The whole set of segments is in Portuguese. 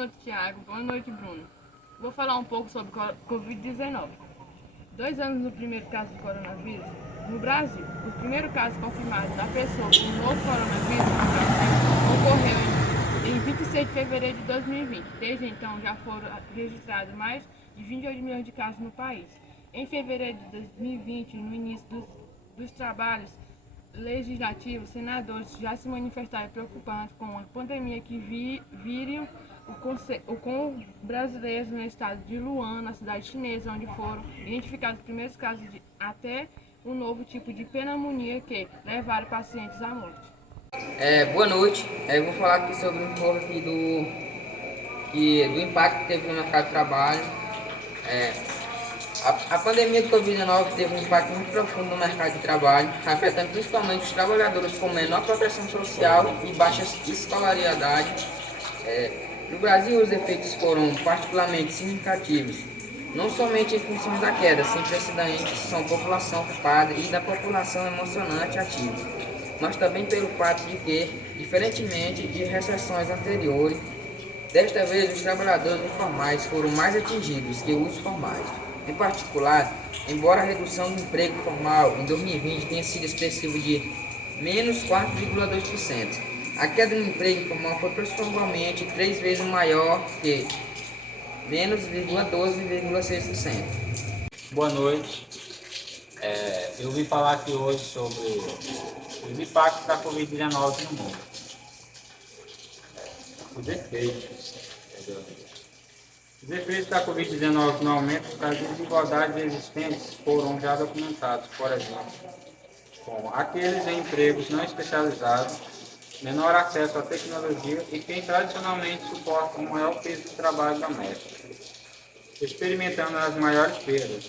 noite, Thiago. Boa noite, Bruno. Vou falar um pouco sobre Covid-19. 2 anos no primeiro caso do coronavírus. No Brasil, o primeiro caso confirmado da pessoa com o novo coronavírus no Brasil ocorreu em 26 de fevereiro de 2020. Desde então, já foram registrados mais de 28 milhões de casos no país. Em fevereiro de 2020, no início dos trabalhos legislativos, senadores já se manifestaram preocupados com a pandemia que viriam com brasileiros no estado de Luan, na cidade chinesa, onde foram identificados os primeiros casos de até um novo tipo de pneumonia que levaram pacientes à morte. Boa noite. Eu vou falar aqui sobre um pouco aqui do impacto que teve no mercado de trabalho. A pandemia do Covid-19 teve um impacto muito profundo no mercado de trabalho, afetando principalmente os trabalhadores com menor proteção social e baixa escolaridade. No Brasil, os efeitos foram particularmente significativos, não somente em função da queda sem precedentes da população ocupada e da população emocionante ativa, mas também pelo fato de que, diferentemente de recessões anteriores, desta vez os trabalhadores informais foram mais atingidos que os formais. Em particular, embora a redução do emprego formal em 2020 tenha sido expressiva de menos 4,2%, a queda do emprego informal foi provavelmente 3 vezes maior que menos 12,6%. Boa noite. Eu vim falar aqui hoje sobre os impactos da Covid-19 no mundo. Os efeitos. Os efeitos da Covid-19 no aumento das desigualdades existentes foram já documentados, por exemplo, com aqueles em empregos não especializados, menor acesso à tecnologia e quem tradicionalmente suporta um maior peso de trabalho doméstico, experimentando as maiores perdas.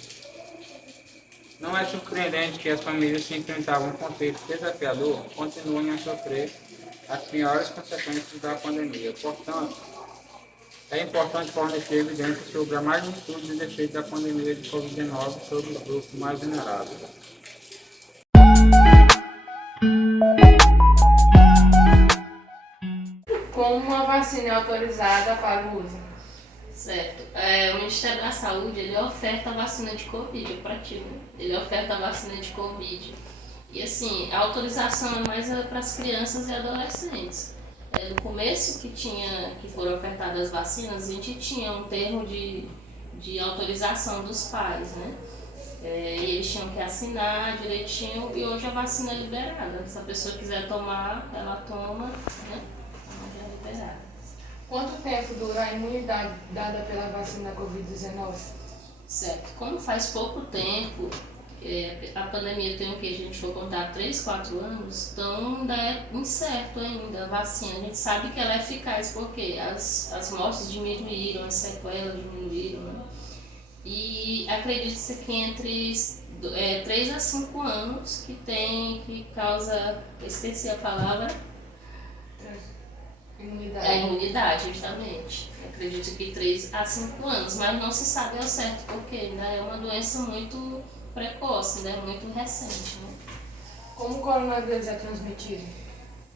Não é surpreendente que as famílias que enfrentavam um contexto desafiador continuem a sofrer as piores consequências da pandemia. Portanto, é importante fornecer evidências sobre a magnitude dos efeitos da pandemia de Covid-19 sobre os grupos mais vulneráveis. Como uma vacina é autorizada para o uso? Certo. O Ministério da Saúde, ele oferta a vacina de Covid, para ti, né? Ele oferta a vacina de Covid. E assim, a autorização é mais para as crianças e adolescentes. No começo que foram ofertadas as vacinas, a gente tinha um termo de autorização dos pais, né? E eles tinham que assinar direitinho e hoje a vacina é liberada. Se a pessoa quiser tomar, ela toma, né? É liberada. Quanto tempo dura a imunidade dada pela vacina Covid-19? Certo. Como faz pouco tempo, a pandemia tem o que? A gente for contar 3, 4 anos, então ainda é incerto ainda a vacina. A gente sabe que ela é eficaz porque as mortes diminuíram, as sequelas diminuíram, né? E acredita-se que entre 3 a 5 anos que causa, esqueci a palavra, Imunidade. a imunidade, justamente. Acredito que 3 a 5 anos, mas não se sabe ao certo porque ainda é uma doença muito precoce, né? Muito recente, né? Como o coronavírus é transmitido?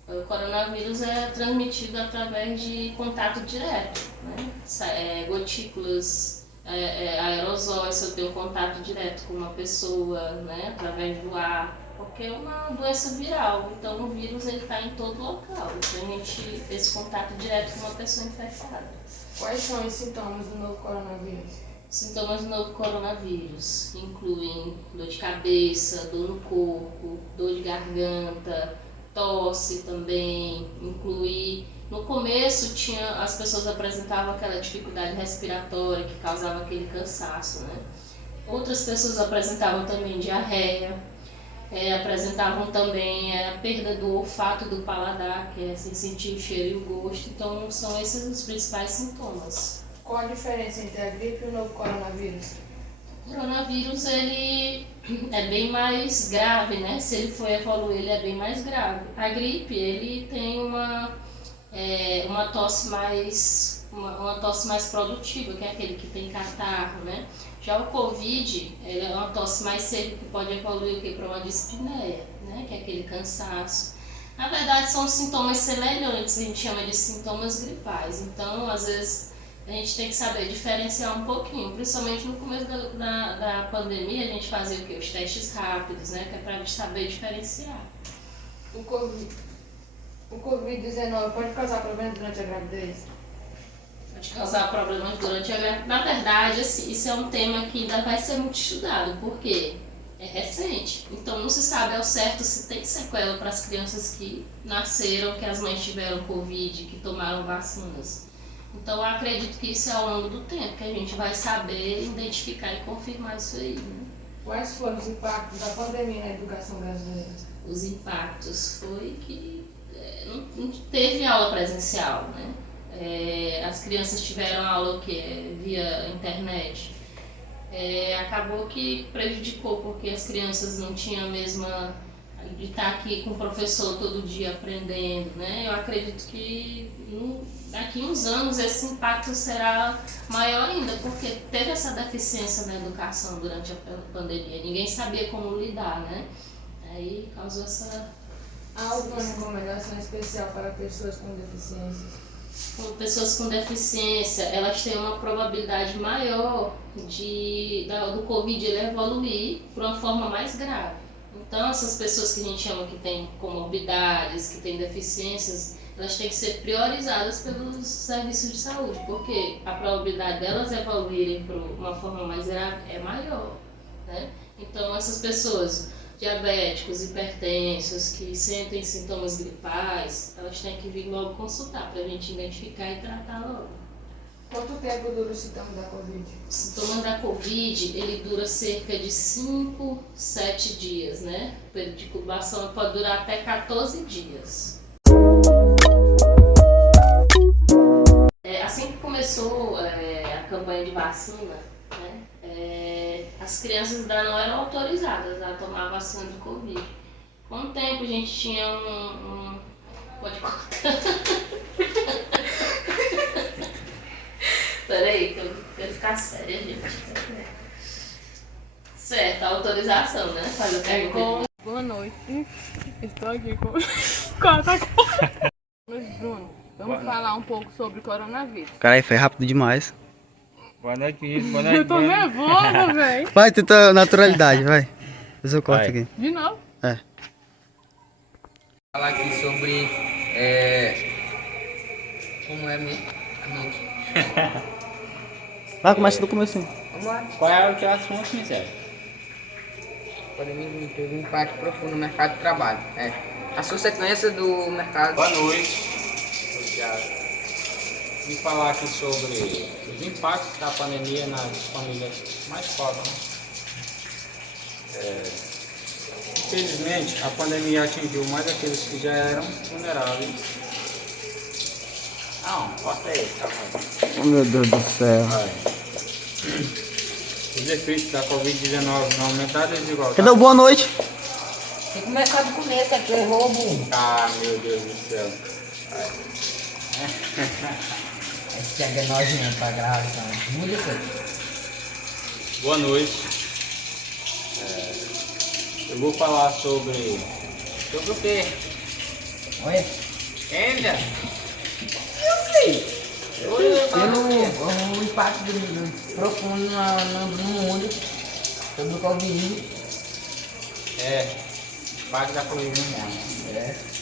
O coronavírus é transmitido através de contato direto, né? Gotículas, aerosóis, se eu tenho contato direto com uma pessoa, né? Através do ar, porque é uma doença viral, então o vírus está em todo local, então a gente esse contato direto com uma pessoa infectada. Quais são os sintomas do novo coronavírus? Sintomas do novo coronavírus incluem dor de cabeça, dor no corpo, dor de garganta, tosse também, no começo as pessoas apresentavam aquela dificuldade respiratória que causava aquele cansaço, né? Outras pessoas apresentavam também diarreia, apresentavam também a perda do olfato e do paladar, que é sem sentir o cheiro e o gosto, então são esses os principais sintomas. Qual a diferença entre a gripe e o novo coronavírus? O coronavírus ele é bem mais grave, né? Se ele for evoluir, ele é bem mais grave. A gripe ele tem uma tosse mais produtiva, que é aquele que tem catarro, né? Já o Covid, ele é uma tosse mais seca que pode evoluir para uma dispneia, né? Que é aquele cansaço. Na verdade, são sintomas semelhantes, a gente chama de sintomas gripais. Então, às vezes, a gente tem que saber diferenciar um pouquinho. Principalmente no começo da pandemia, a gente fazia o quê? Os testes rápidos, né? Que é pra gente saber diferenciar. O Covid-19 pode causar problemas durante a gravidez? Pode causar problemas durante a gravidez. Na verdade, assim, isso é um tema que ainda vai ser muito estudado, porque é recente. Então não se sabe ao certo se tem sequela para as crianças que nasceram, que as mães tiveram Covid, que tomaram vacinas. Então eu acredito que isso é ao longo do tempo, que a gente vai saber identificar e confirmar isso aí, né? Quais foram os impactos da pandemia na educação brasileira? Os impactos foi que não teve aula presencial, né? As crianças tiveram aula via internet. Acabou que prejudicou, porque as crianças não tinham a mesma de estar aqui com o professor todo dia aprendendo, né? Eu acredito que daqui a uns anos esse impacto será maior ainda, porque teve essa deficiência na educação durante a pandemia. Ninguém sabia como lidar, né? Aí causou essa... Há alguma recomendação especial para pessoas com deficiências? Pessoas com deficiência, elas têm uma probabilidade maior do Covid ele evoluir para uma forma mais grave. Então, essas pessoas que a gente chama que têm comorbidades, que têm deficiências, elas têm que ser priorizadas pelos serviços de saúde, porque a probabilidade delas evoluírem para uma forma mais grave é maior, né? Então, essas pessoas diabéticos, hipertensos, que sentem sintomas gripais, elas têm que vir logo consultar para a gente identificar e tratar logo. Quanto tempo dura o sintoma da Covid? O sintoma da Covid, ele dura cerca de 5, 7 dias, né? O período de incubação pode durar até 14 dias. Assim que começou a campanha de vacina, né? As crianças ainda não eram autorizadas a tomar a vacina do Covid. Com o tempo a gente tinha Pode cortar. Peraí, que eu quero ficar séria, gente. Certo, a autorização, né? Faz a pergunta. Boa noite. Estou aqui com Boa noite, Bruno. Vamos falar um pouco sobre o coronavírus. Caralho, foi rápido demais. Boa noite, Vinícius. Boa noite, Eu tô Bruno. nervosa, velho. Vai, tenta naturalidade, vai. Faz o corte Vai. aqui. De novo? É. Falar aqui sobre como é mesmo. Vai, começa do começo. Vamos lá. Qual é o teu assunto, Michel? A pandemia teve um impacto profundo no mercado de trabalho. As consequências do mercado. Boa noite. Vim falar aqui sobre os impactos da pandemia nas famílias mais pobres. Infelizmente, a pandemia atingiu mais aqueles que já eram vulneráveis. Não, corta aí, tá bom. Oh, meu Deus do céu. Os efeitos da Covid-19 não aumentaram a desigualdade. Cadê o boa noite? Tem que começar do começo, é que errou, burro. Ah, meu Deus do céu. Esse é nojento pra gravação. Muda isso aí. Boa noite. Eu vou falar sobre o quê? Oi? Ainda? Eu sei. Pelo impacto profundo no mundo sobre o Covid. Impacto da Covid no mundo.